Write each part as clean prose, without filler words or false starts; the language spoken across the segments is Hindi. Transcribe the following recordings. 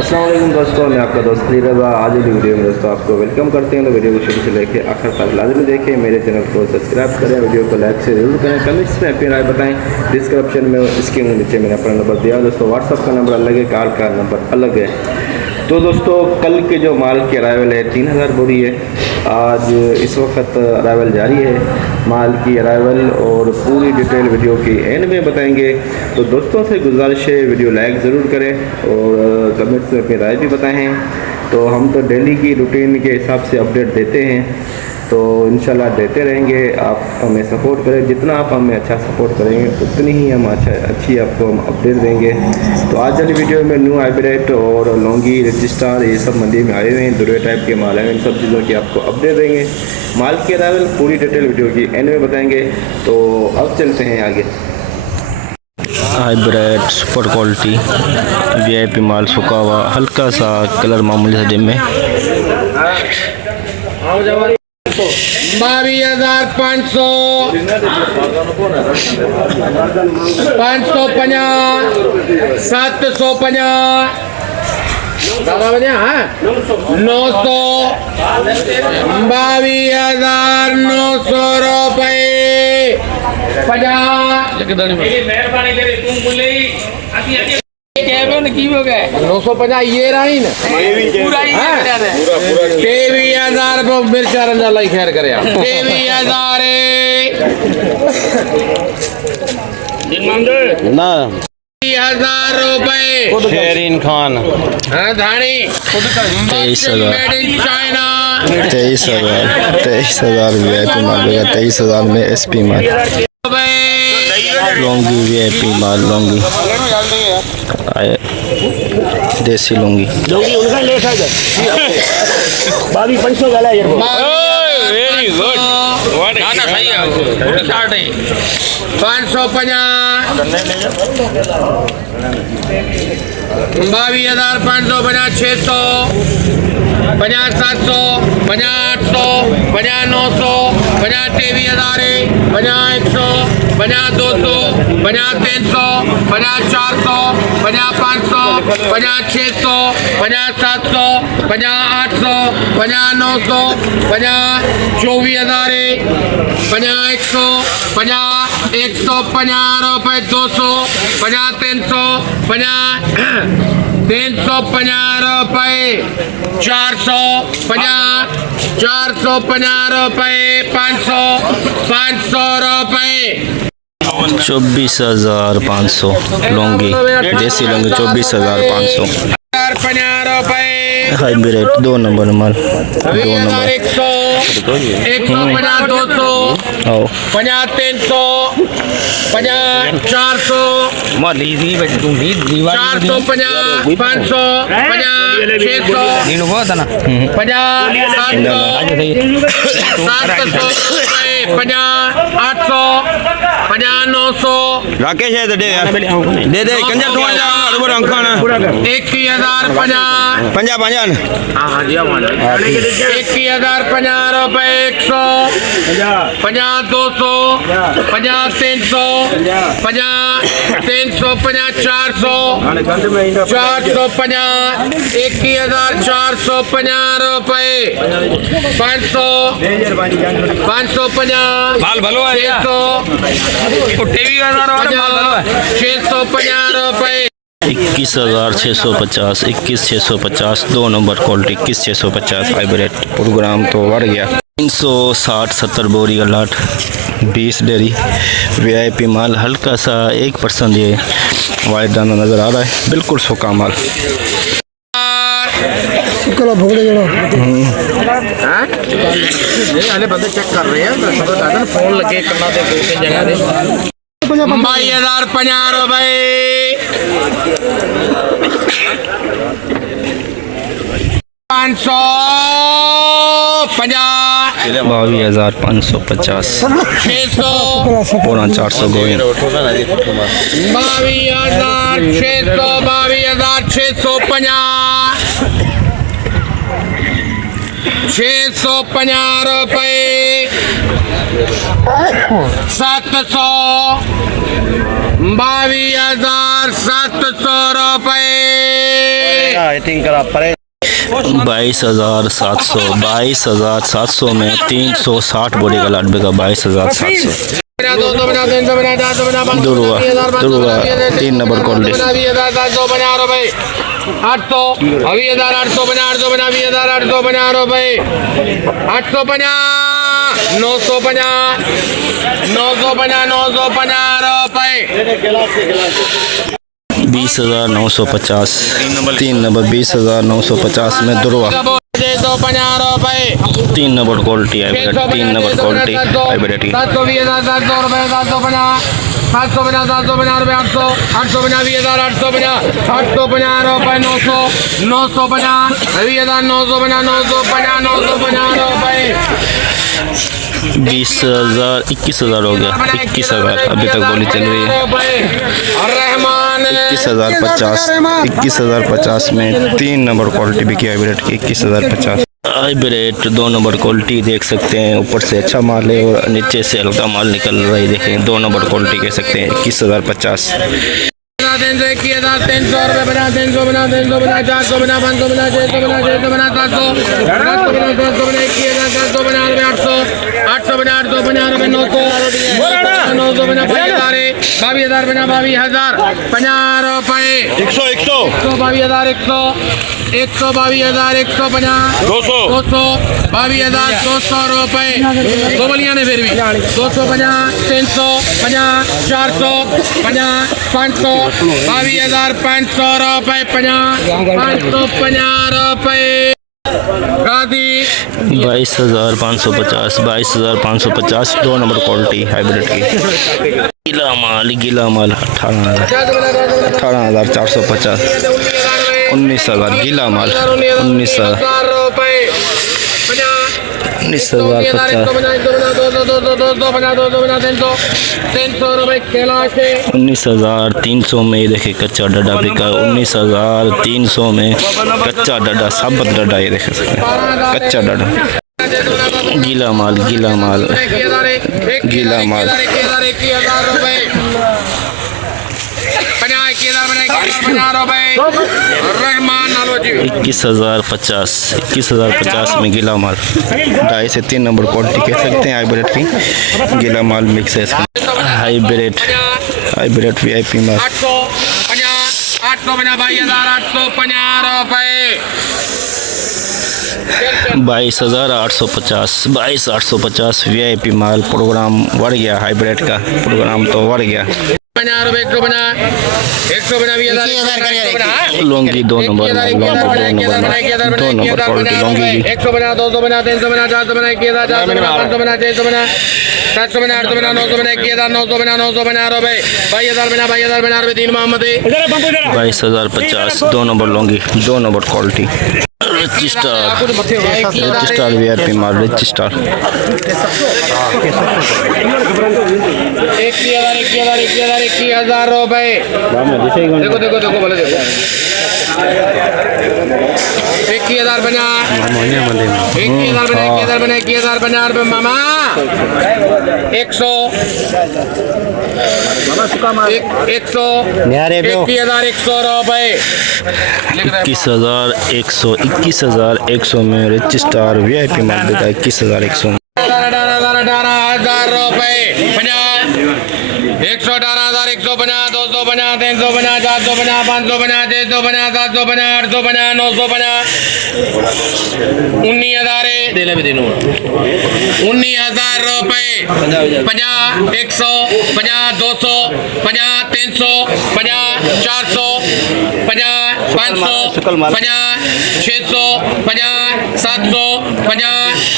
अस्सलाम वालेकुम दोस्तों, मैं आपका दोस्त अली रज़ा। आज की वीडियो में दोस्तों आपको वेलकम करते हैं। तो वीडियो को शुरू से लेकर आखिर तक लाजमी देखें। मेरे चैनल को सब्सक्राइब करें, वीडियो को लाइक से जरूर करें, कमेंट्स में अपनी राय बताएं। डिस्क्रिप्शन में इसके नीचे मैंने अपना नंबर दिया दोस्तों। व्हाट्सअप का नंबर अलग है, कार का नंबर अलग है। तो दोस्तों कल के जो माल की अराइवल है 3000 बोरी है। आज इस वक्त अराइवल जारी है माल की अराइवल, और पूरी डिटेल वीडियो की एंड में बताएंगे। तो दोस्तों से गुजारिश है वीडियो लाइक ज़रूर करें और कमेंट्स में अपनी राय भी बताएं। तो हम तो डेली की रूटीन के हिसाब से अपडेट देते हैं, तो इंशाल्लाह देते रहेंगे। आप हमें सपोर्ट करें, जितना आप हमें अच्छा सपोर्ट करेंगे उतनी ही हम अच्छी आपको हम अपडेट देंगे। तो आज वाली वीडियो में न्यू हाइब्रिड और लौंगी रजिस्टार ये सब मंडी में आए हुए हैं, दूसरे टाइप के माल हैं। इन सब चीज़ों की आपको अपडेट देंगे। माल की अराइवल पूरी डिटेल वीडियो की एंड में बताएंगे। तो अब चलते हैं आगे। हाइब्रिड सुपर क्वालिटी वीआईपी माल सूखा हुआ, हल्का सा कलर मामूली सा डिम में 22,500 550 750 900 22,900 रुपये 950 ये रही ना पूरा 23,000 मिर्चा रंजा लाई खैर करे 23,000 ना 30,000 रुपये शेरीन खान हाँ धानी 23,000 मेड इन चाइना 23,000 वीआईपी माल होगा। 23,000 में एसपी माल। लौंगी वीआईपी माल, लौंगी देसी लौंगी बावी 500 वाला यार वेरी गुड गाना सही है 550 22,550 600 50 700 50 800 50 900 50 23,000 50 100 50 200 50 300 50 400 50 500 50 600 50 700 50 800 50 900 50 24,000 50 100 50 150 रुपये 200 50 300 50 350 रुपये 450 450 रुपये 500 500 रुपये 24,500 लौंगी देसी लौंगी 24,500 50 रुपये हाइब्रिड 2 नंबर माल 2 नंबर 100 150 200 आओ 50 300 50 400 450 500 50 600 50 700 50 800 50 900 राकेश है तो दे यार दे कंजा तू आजा बड़ा अंकल 21,000 50 पंजा 21,050 रुपये 100 50 200 50 300 50 350 400 450 21,450 रुपये 500 550 माल भलो है 650 रुपये 21,650 21,650 2 नंबर क्वालिटी 21,650 हाइब्रिड। प्रोग्राम तो बढ़ गया 360-70 बोरी का लाट 20 डेरी वीआईपी माल, हल्का सा 1% ये वाइट दाना नज़र आ रहा है, बिल्कुल सूखा माल। चेक कर रहे हैं फोन लगे करना 22,050 रुपये 22,550 600 पूरा 400 गोइन 22,600 650 रुपये 700 22,700 रुपये 22,700 में 360 बोरी का लाट बिका 22,700 दुरुआ 3 नंबर क्वालिटी 800 रुपए 850 रुपए 20,950 3 नंबर 20,950 में दुरुआ 3 नंबर क्वालिटी है 3 नंबर क्वालिटी हाइब्रिड की 750 रुपए 850 रुपए 20,000 21,000 हो गया 21,000 अभी तक बोली चल रही है 21,050 में 3 नंबर क्वालिटी बिकी हाइब्रिड की 21,050 हाइब्रिड 2 नंबर क्वालिटी देख सकते हैं ऊपर से अच्छा माल है और नीचे से हल्का माल निकल रहा है देखें 2 नंबर क्वालिटी कह सकते हैं 21,050 300 रुपए 300 400 500 600 700 800 रुपए 2 बलियां ने फिर भी 250 300 400 500 22,500 रुपए 550 रुपए 22,550 2 नंबर क्वालिटी हाइब्रिड की गीला माल 18,450 19,000 गीला माल 19,050 19,300 में ये देखे कच्चा डड्डा बिका 19,300 में कच्चा डड्डा साबत डड्डा ये देख सकते हैं कच्चा डड्डा गीला माल रहमान 21,050 में गीला माल 2.5 से 3 नंबर क्वालिटी कह सकते हैं हाइब्रिड की गीला माल मिक्स है इसका हाइब्रिड VIP माल 22,850 VIP माल प्रोग्राम बढ़ गया हाइब्रिड का प्रोग्राम तो बढ़ गया लौंगी 2 नंबर क्वालिटी लौंगी 100 बना 200 बना 300 बना 400 बना 1,000 400 बना 500 बना 600 बना 700 बना 800 बना 900 बना 1,000 900 बना रुपए 22,000 बना रुपए 3 मोहम्मद 22,050 2 नंबर लौंगी 2 number quality rich star VIP माल रिच स्टार 21,000 रुपए देखो बोले देखो 21,000 बना 21,000 बना रुपए मामा 100 21,100 रुपए 21,100 में रिच स्टार VIP माल बिका 21,100 18,000 रुपए 118,150 200 बना 300 बना 400 बना 500 बना 600 बना 700 बना 800 बना 900 बना 19,000 दे ले भी दिनों 19,000 रुपए 50 100 50 200 50 300 50 400 50 500 50 600 50 700 50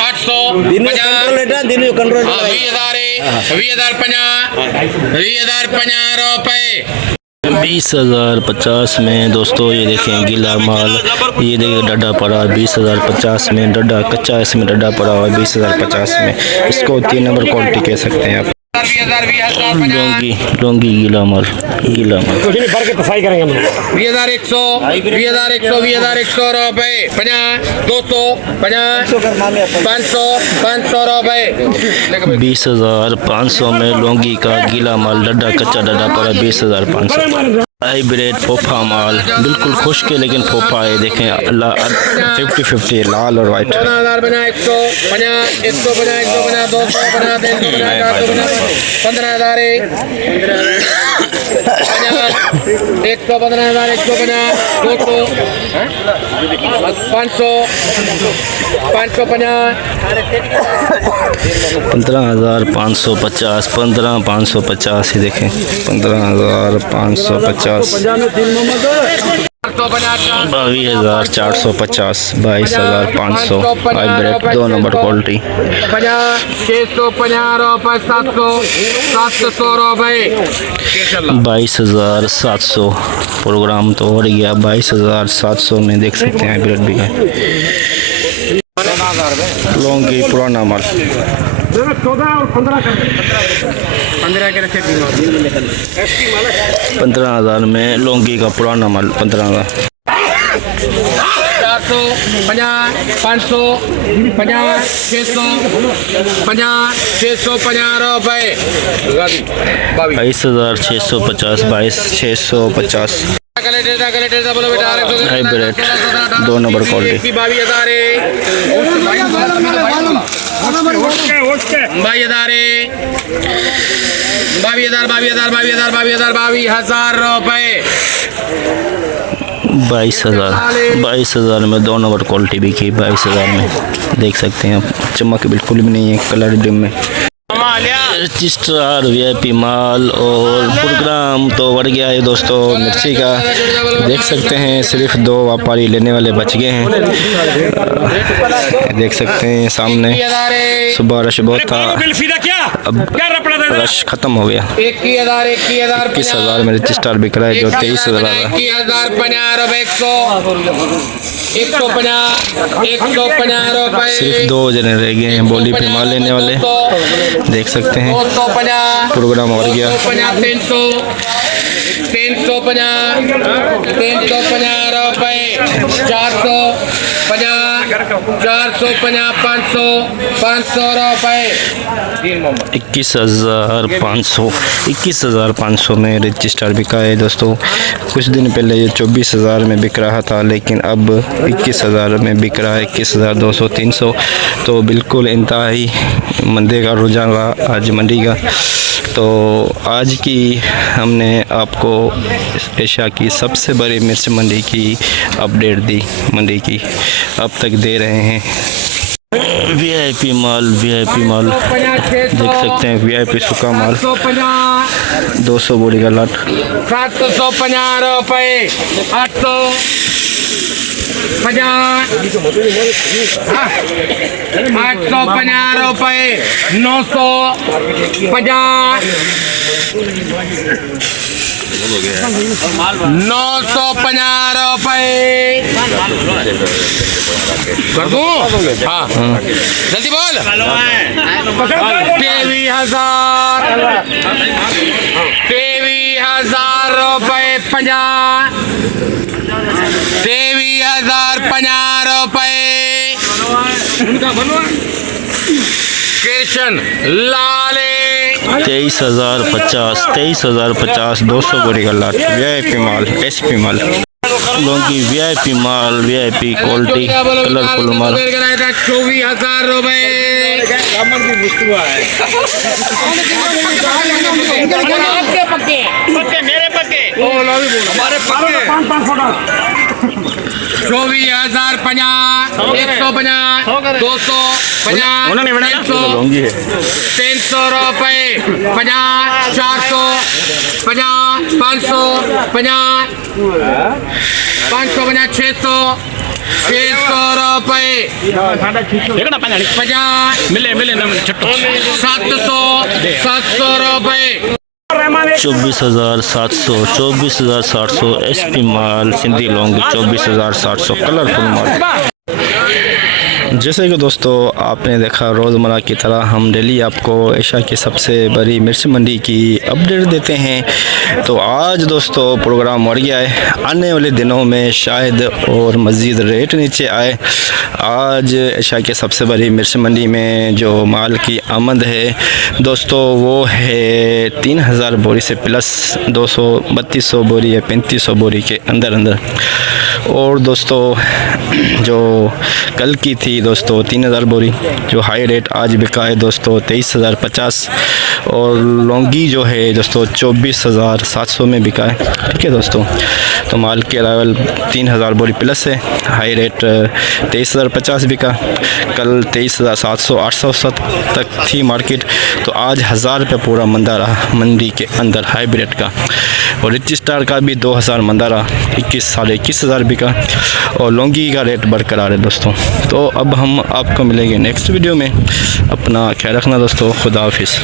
800 20,050 रुपए 20,050 में दोस्तों ये देखें गीला माल ये देखिए डड्डा पड़ा 20,050 में डड्डा कच्चा इसमें डड्डा पड़ा हुआ 20,050 में इसको 3 नंबर क्वालिटी कह सकते हैं आप लौंगी गीला माल कुछ नहीं भर के तसाई करेंगे हम 20,100 रुपए 50 200 50 500 रुपए 20,500 में लौंगी का गीला माल डड्डा कच्चा डड्डा पड़ा 20,500 हाइब्रिड फोफा माल बिल्कुल खुश्क है लेकिन फोफा है। देखें 50-50 लाल और वाइट। 14,000 बना 150 150 150 200 300 15,000 115,000 200 500 15,550 15,550 ही देखें 15,550 22,450 22,500 हाइब्रिड 2 नंबर क्वालिटी 650 रुपये 700 रुपये 22,700 प्रोग्राम तो और गया 22,700 में देख सकते हैं हाइब्रिड भी है। लौंगी पुराना माल 15,000 में लौंगी का पुराना माल 15,000 450 500 50 650 रुपये 22,650 22,650 हाइब्रिड 2 नंबर क्वालिटी 22,000 रुपये 22,000 में 2 नंबर क्वालिटी भी की 22,000 में देख सकते हैं आप। चमक बिल्कुल भी नहीं है कलर डिम में। रजिस्ट्रार वीआईपी माल और प्रोग्राम तो बढ़ गया है दोस्तों। मिर्ची का देख सकते हैं सिर्फ 2 व्यापारी लेने वाले बच गए हैं। देख सकते हैं सामने सुबह रश बहुत था, अब रश खत्म हो गया। 21,000 में रजिस्ट्रार बिक रहा है जो 23,000 का। 150 रुपये सिर्फ 2 जने रह गए हैं बोली पे माल लेने वाले। देख सकते हैं प्रोग्राम और गया। 350 रुपये 450 500 रुपये 21,500 में रजिस्टर बिका है दोस्तों। कुछ दिन पहले ये 24,000 में बिक रहा था लेकिन अब 21,000 में बिक रहा है। 21,200 300 तो बिल्कुल इंतहाई मंदे का रुझान रहा आज मंडी का। तो आज की हमने आपको एशिया की सबसे बड़ी मिर्च मंडी की अपडेट दी। मंडी की अब तक दे रहे हैं वीआईपी माल देख सकते हैं वीआईपी सूखा माल 200 बोरी का लाट 750 रुपये 850 रुपये 950 रुपये कर दूं? हाँ जल्दी बोल। 23,000 रुपये 50 23,050 रुपये कृष्ण लाले 23,050 200 बोरी का लाट वीआईपी माल एसपी माल लौंगी वीआईपी माल वीआईपी क्वालिटी कलरफुल माल 24,000 रुपये मेरे पक्के हमारे पक्के 24,050 150 250 300 रुपये 50 400 50 500 50 550 600 रुपये 700 रुपये 24,700 एसपी माल सिंधी लौंगी 24,700 कलरफुल माल जैसे कि दोस्तों आपने देखा रोज़मर्रा की तरह हम डेली आपको एशिया की सबसे बड़ी मिर्च मंडी की अपडेट देते हैं। तो आज दोस्तों प्रोग्राम बढ़ गया है, आने वाले दिनों में शायद और मज़ीद रेट नीचे आए। आज एशिया की सबसे बड़ी मिर्च मंडी में जो माल की आमद है दोस्तों वो है 3000 बोरी से प्लस 3200 बोरी या 3500 बोरी के अंदर अंदर। और दोस्तों जो कल की थी दोस्तों 3000 बोरी, जो हाई रेट आज बिका है दोस्तों 23,050, और लौंगी जो है दोस्तों 24,700 में बिका है। ठीक है दोस्तों, तो माल के अरावल 3000 बोरी प्लस है, हाई रेट 23,050 बिका, कल 23,700 800 तक थी मार्केट। तो आज 1000 रुपये पूरा मंदा रहा मंडी के अंदर हाइब्रिड का, और रिच स्टार का भी 2000 मंदा रहा, 21,500 बिका, और लौंगी का रेट बरकरार है दोस्तों। तो अब हम आपको मिलेंगे नेक्स्ट वीडियो में, अपना ख्याल रखना दोस्तों, खुदा हाफिज़।